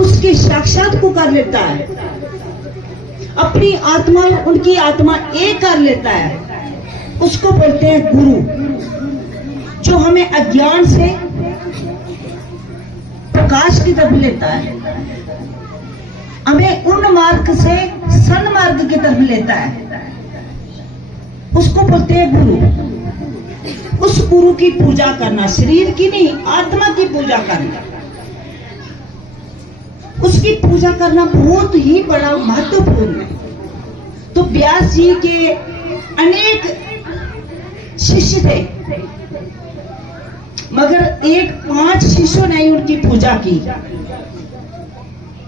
उसके साक्षात को कर लेता है, अपनी आत्मा उनकी आत्मा एक कर लेता है, उसको बोलते हैं गुरु। जो हमें अज्ञान से प्रकाश की तरफ लेता है, हमें उन मार्ग से सन्मार्ग की तरफ लेता है, उसको बोलते हैं गुरु। उस गुरु की पूजा करना, शरीर की नहीं आत्मा की पूजा करना, उसकी पूजा करना बहुत ही बड़ा महत्वपूर्ण है। तो व्यास जी के अनेक शिष्य थे, मगर 5 शिष्यों ने उनकी पूजा की,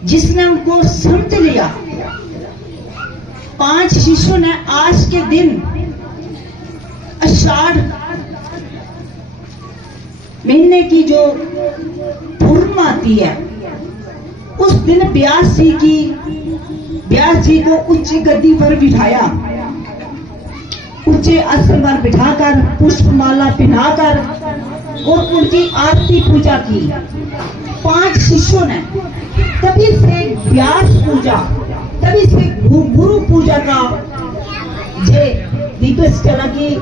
जिसने उनको समझ लिया। 5 शिष्यों ने आज के दिन आषाढ़ महीने की जो पूर्णिमा आती है, उस दिन व्यास जी को उच्च गद्दी पर बिठाया, ऊंचे आसन पर बिठाकर पुष्पमाला पहनाकर और उनकी आरती पूजा की 5 शिष्यों ने। तभी से व्यास पूजा, तभी से गुरु पूजा का ये दिवस चला कि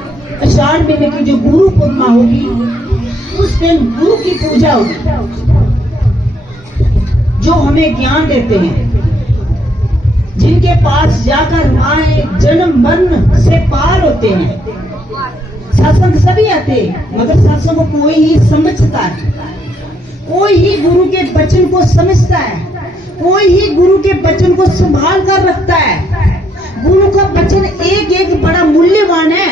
आषाढ़ महीने की जो गुरु पूर्णिमा होगी, उस दिन गुरु की पूजा होगी, जो हमें ज्ञान देते हैं, जिनके पास जाकर वहां जन्म मरण से पार होते हैं। सत्संग सभी आते, मगर सत्संग को कोई ही समझता है, कोई ही गुरु के वचन को समझता है, कोई ही गुरु के वचन को संभाल कर रखता है। गुरु का वचन एक एक बड़ा मूल्यवान है।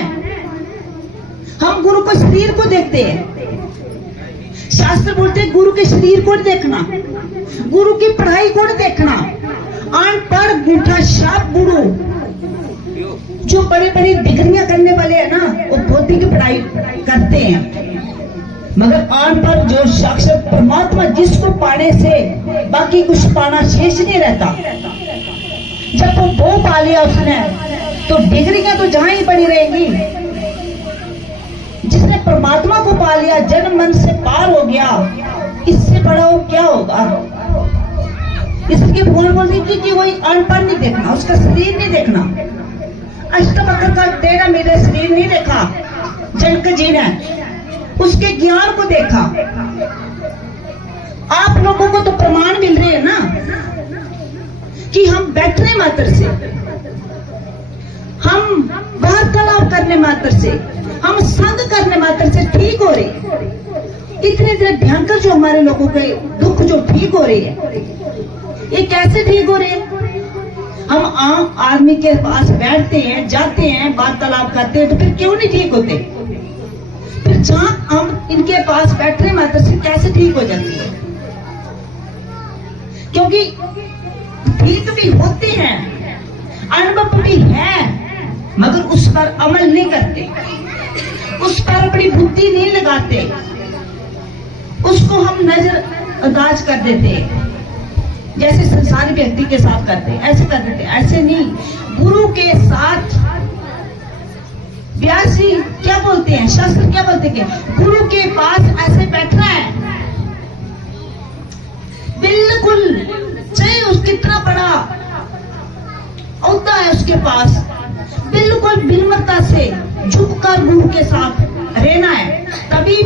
हम गुरु को शरीर को देखते हैं, शास्त्र बोलते हैं गुरु के शरीर को देखना, गुरु की पढ़ाई को देखना। अनपढ़ गूंठा शाप गुरु, जो बड़ी बड़ी डिग्रियां करने वाले हैं ना, वो भौतिक पढ़ाई करते हैं, मगर अनपढ़ जो साक्षात परमात्मा, जिसको पाने से बाकी कुछ पाना शेष नहीं रहता। जब वो पा लिया उसने, तो डिग्रियां तो जहां ही पड़ी रहेंगी। जिसने परमात्मा को पा लिया, जन्म मन से पार हो गया, इससे बड़ा वो क्या होगा। इसके बोल बोलने की वही अनपढ़ नहीं देखना, उसका शरीर नहीं देखना, अष्टवक्र का तेरा मेरा शरीर नहीं देखा। जनक जी ने उसके ज्ञान को देखा। आप लोगों को तो प्रमाण मिल रहे हैं ना कि हम बैठने मात्र से, हम वार्तालाप करने मात्र से, हम संग करने मात्र से ठीक हो रहे। इतने भयंकर जो हमारे लोगों के दुख जो ठीक हो रहे हैं, ये कैसे ठीक हो रहे हैं। हम आम आदमी के पास बैठते हैं, जाते हैं, वार्तालाप करते हैं, तो फिर क्यों नहीं ठीक होते। फिर जहां हम इनके पास बैठने मात्र से कैसे ठीक हो जाती है, क्योंकि ठीक भी होते हैं, अनुभव भी है, मगर उस पर अमल नहीं करते, उस पर अपनी बुद्धि नहीं लगाते, उसको हम नजरअंदाज कर देते हैं, जैसे संसारी व्यक्ति के साथ करते, ऐसे कर देते। ऐसे नहीं, गुरु के साथ। व्यास जी क्या बोलते हैं, शास्त्र क्या बोलते हैं, गुरु के पास ऐसे बैठना है, बिल्कुल चाहे उस कितना बड़ा औहदा है उसके पास, बिल्कुल विनम्रता से झुककर गुरु के साथ रहना है, तभी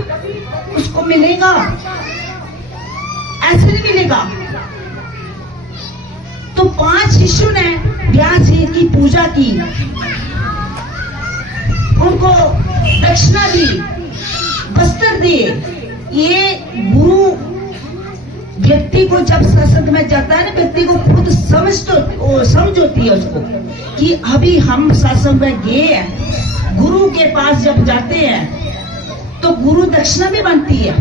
उसको मिलेगा, ऐसे नहीं मिलेगा। तो 5 शिष्यों ने व्यास जी की पूजा की, उनको दक्षिणा दी, वस्त्र दिए। ये गुरु व्यक्ति को जब सत्संग में जाता है ना, व्यक्ति को खुद समझ होती है उसको कि अभी हम सत्संग में गए हैं। गुरु के पास जब जाते हैं तो गुरु दक्षिणा भी बनती है।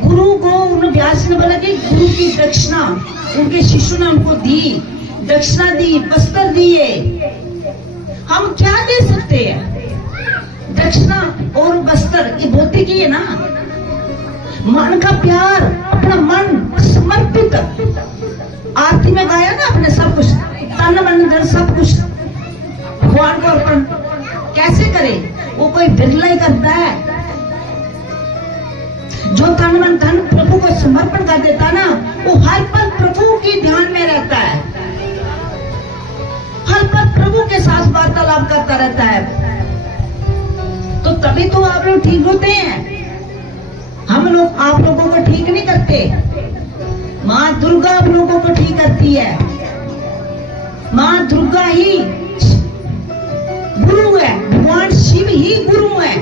गुरु को उन्होंने व्यास ने बोला कि गुरु की दक्षिणा उनके शिष्यों ने उनको दी, दक्षिणा दी, वस्त्र दिए। हम क्या दे सकते हैं, दक्षिणा और वस्त्र, ये भौतिक ही है ना। मन का प्यार, अपना मन समर्पित, आरती में गाया ना अपने सब कुछ, तन मन धन सब कुछ भगवान को अर्पण कैसे करे, वो कोई बिरला ही करता है। जो तन मन धन प्रभु को समर्पण कर देता ना, वो हर पल रहता है, तो तभी तो आप लोग ठीक होते हैं। हम लोग आप लोगों को ठीक नहीं करते, माँ दुर्गा आप लोगों को ठीक करती है। माँ दुर्गा ही गुरु है, भगवान शिव ही गुरु है,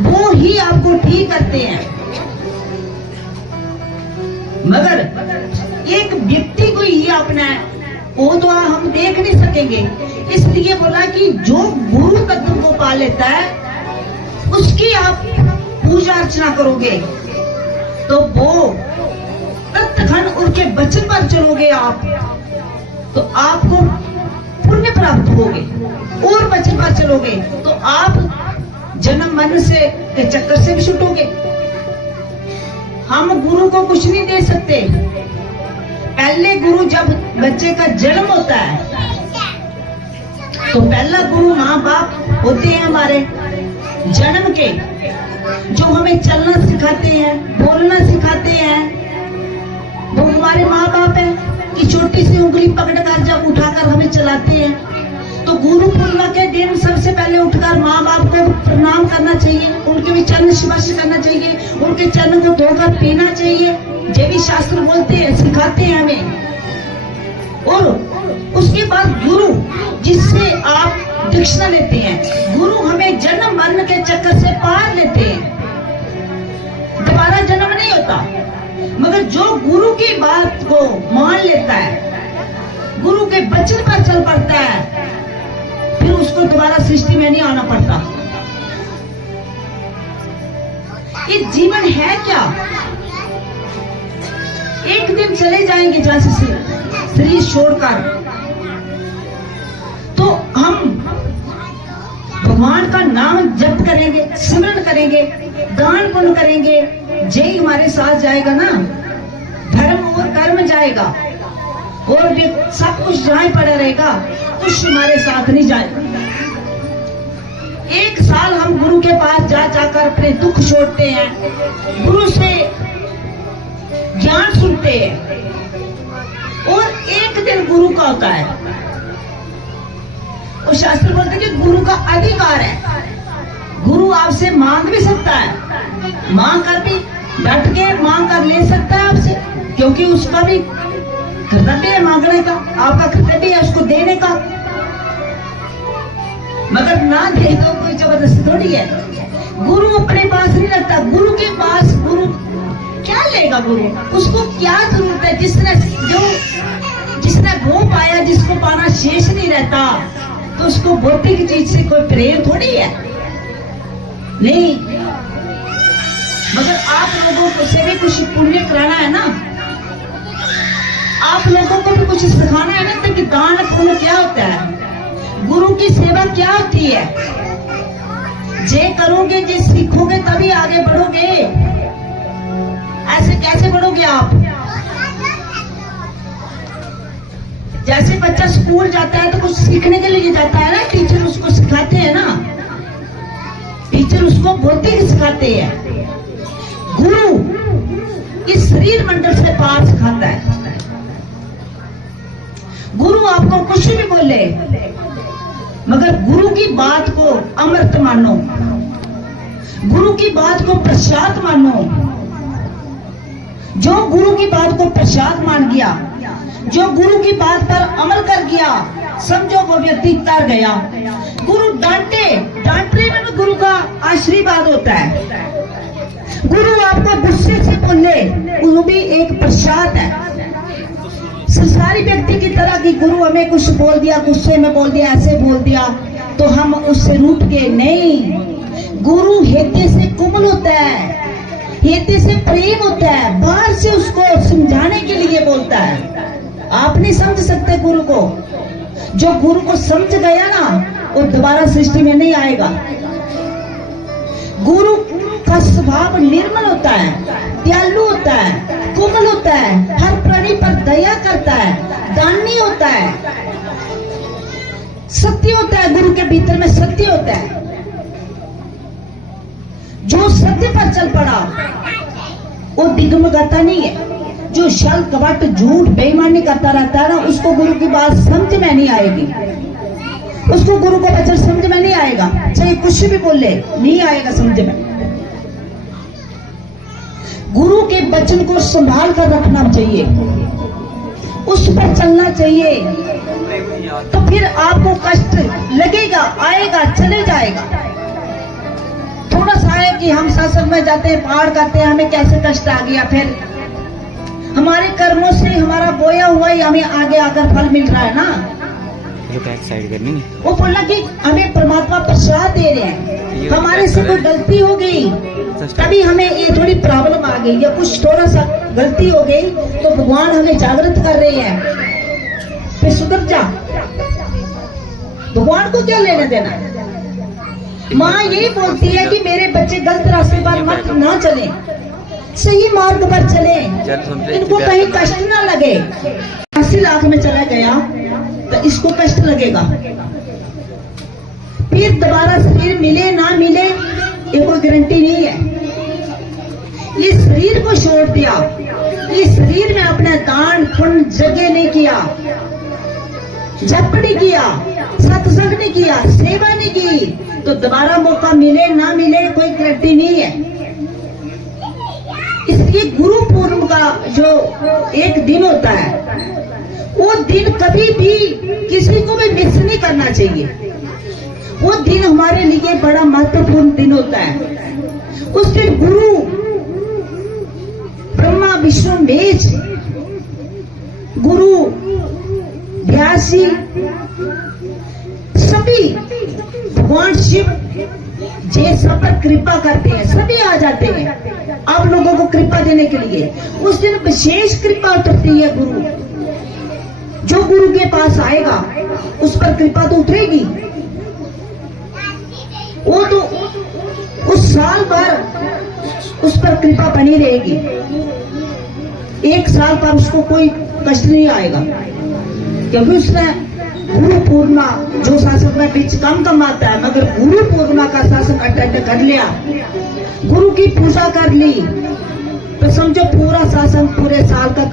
वो ही आपको ठीक करते हैं। मगर एक व्यक्ति को ही अपना है, वो तो हम देख नहीं सकेंगे, इसलिए बोला कि जो गुरु तत्व को पा लेता है उसकी आप पूजा अर्चना करोगे तो वो तत्क्षण उनके वचन पर चलोगे आप, तो आपको पुण्य प्राप्त होगे, और वचन पर चलोगे तो आप जन्म मरण से के चक्कर से भी छूटोगे। हम गुरु को कुछ नहीं दे सकते। पहले गुरु जब बच्चे का जन्म होता है तो पहला गुरु माँ बाप होते हैं हमारे जन्म के, जो हमें चलना सिखाते हैं, बोलना सिखाते हैं, वो हमारे माँ बाप है कि छोटी सी उंगली पकड़कर जब उठाकर हमें चलाते हैं। तो गुरु पूर्णिमा के दिन सबसे पहले उठकर माँ बाप को प्रणाम करना चाहिए, उनके भी चरण स्पर्श करना चाहिए, उनके चरण को धोकर पीना चाहिए। ये भी शास्त्र बोलते हैं, सिखाते हैं हमें। और उसके बाद गुरु जिससे आप दीक्षा लेते हैं, गुरु हमें जन्म मरण के चक्कर से पार लेते हैं, दोबारा जन्म नहीं होता। मगर जो गुरु की बात को मान लेता है, गुरु के वचन पर चल पड़ता है, फिर उसको दोबारा सृष्टि में नहीं आना पड़ता। ये जीवन है क्या? एक दिन चले जाएंगे जैसे शरीर छोड़कर, तो हम भगवान का नाम जप करेंगे, सिमरन करेंगे, दान पुण्य करेंगे, जय हमारे साथ जाएगा ना। धर्म और कर्म जाएगा और भी सब कुछ जहाँ पड़ा रहेगा, कुछ हमारे साथ नहीं जाएगा। एक साल हम गुरु के पास जाकर अपने दुख छोड़ते हैं, गुरु से ज्ञान सुनते हैं, और एक दिन गुरु का होता है। और शास्त्र बोलते हैं कि गुरु का अधिकार है, गुरु आपसे मांग भी सकता है, मांग कर भी डट के मांग कर ले सकता है आपसे, क्योंकि उसका भी कर्तव्य है मांगने का, आपका कर्तव्य है उसको देने का। मगर ना दे तो कोई जबरदस्ती थोड़ी है। गुरु अपने पास नहीं रखता, गुरु के पास गुरु क्या लेगा? गुरु उसको क्या जरूरत है? जिसने वो पाया, जिसको पाना शेष नहीं रहता, तो उसको भौतिक चीज से कोई प्रेम थोड़ी है, नहीं। मगर आप लोगों को से भी कुछ पुण्य कराना है ना, आप लोगों को भी कुछ सिखाना है ना, कि दान पुण्य क्या होता है, गुरु की सेवा क्या होती है। जे करोगे, जे सीखोगे तभी आगे बढ़ोगे, ऐसे कैसे बढ़ोगे आप? जैसे बच्चा स्कूल जाता है तो कुछ सीखने के लिए जाता है ना, टीचर उसको सिखाते हैं ना, टीचर उसको भौतिक सिखाते हैं। गुरु इस शरीर मंडल से पार सिखाता है। गुरु आपको कुछ भी बोले, मगर गुरु की बात को अमृत मानो, गुरु की बात को प्रसाद मानो। जो गुरु की बात को प्रसाद मान गया, जो गुरु की बात पर अमल कर गया, समझो वो व्यक्ति तर गया। गुरु डांटने में गुरु का आशीर्वाद होता है। गुरु आपको गुस्से से बोले, वो भी एक प्रसाद है। संसारी व्यक्ति की तरह की गुरु हमें कुछ बोल दिया, गुस्से में बोल दिया, ऐसे बोल दिया, तो हम उससे रूठ गए, नहीं। गुरु हृदय से कोमल होता है, हृदय से प्रेम होता है, बाहर से उसको समझाने के लिए बोलता है। आप नहीं समझ सकते गुरु को। जो गुरु को समझ गया ना, वो दोबारा सृष्टि में नहीं आएगा। गुरु का स्वभाव निर्मल होता है, दयालु होता है, कोमल होता है, हर प्राणी पर दया करता है, दानी होता है, सत्य होता है। गुरु के भीतर में सत्य होता है। जो सत्य पर चल पड़ा वो दिगमगाता नहीं है। जो छल कपट झूठ बेईमानी करता रहता है ना, उसको गुरु की बात समझ में नहीं आएगी। उसको गुरु का वचन समझ में नहीं आएगा, चाहे कुछ भी बोले नहीं आएगा समझ में। गुरु के वचन को संभाल कर रखना चाहिए, उस पर चलना चाहिए, तो फिर आपको कष्ट लगेगा, आएगा, चले जाएगा। थोड़ा सा है कि हम सत्संग में जाते हैं, पाठ करते हैं, हमें कैसे कष्ट आ गया, फिर हमारे कर्मों से हमारा बोया हुआ ही हमें आगे आकर फल मिल रहा है ना। साइड करनी है। वो बोला कि हमें परमात्मा प्रसाद दे रहे हैं, हमारे से कोई गलती हो गई तभी हमें ये थोड़ी प्रॉब्लम आ गई, या कुछ थोड़ा सा गलती हो गई तो भगवान हमें जागृत कर रहे हैं, फिर सुधर जा। भगवान को क्या लेना देना। माँ यही बोलती है कि मेरे बच्चे गलत रास्ते पर मत ना चले, सही मार्ग पर चले, इनको कहीं कष्ट ना लगे। 80 लाख में चला गया तो इसको कष्ट लगेगा, फिर दोबारा शरीर मिले ना मिले ये कोई गारंटी नहीं है। ये शरीर को छोड़ दिया, ये शरीर में अपना दान पुण्य जगह नहीं किया, जप नहीं किया, सत्संग नहीं किया, सेवा नहीं की, तो दोबारा मौका मिले ना मिले कोई गारंटी नहीं है। इसलिए गुरु पूर्णिमा का जो एक दिन होता है, वो दिन कभी भी किसी को भी मिस नहीं करना चाहिए। वो दिन हमारे लिए बड़ा महत्वपूर्ण दिन होता है। उस दिन गुरु ब्रह्मा विष्णु महेश, गुरु व्यासी, सभी भगवान शिव जे सब पर कृपा करते हैं, सभी आ जाते हैं आप लोगों को कृपा देने के लिए। उस दिन विशेष कृपा उतरती है गुरु, जो गुरु के पास आएगा उस पर कृपा तो उतरेगी, वो तो उस साल भर उस पर कृपा बनी रहेगी, एक साल पर उसको कोई कष्ट नहीं आएगा, क्योंकि उसने गुरु पूर्णिमा जो शासन में बीच कम कमाता है, मगर गुरु पूर्णिमा का शासन अटेंड कर लिया, गुरु की पूजा कर ली, तो समझो पूरा शासन पूरे साल का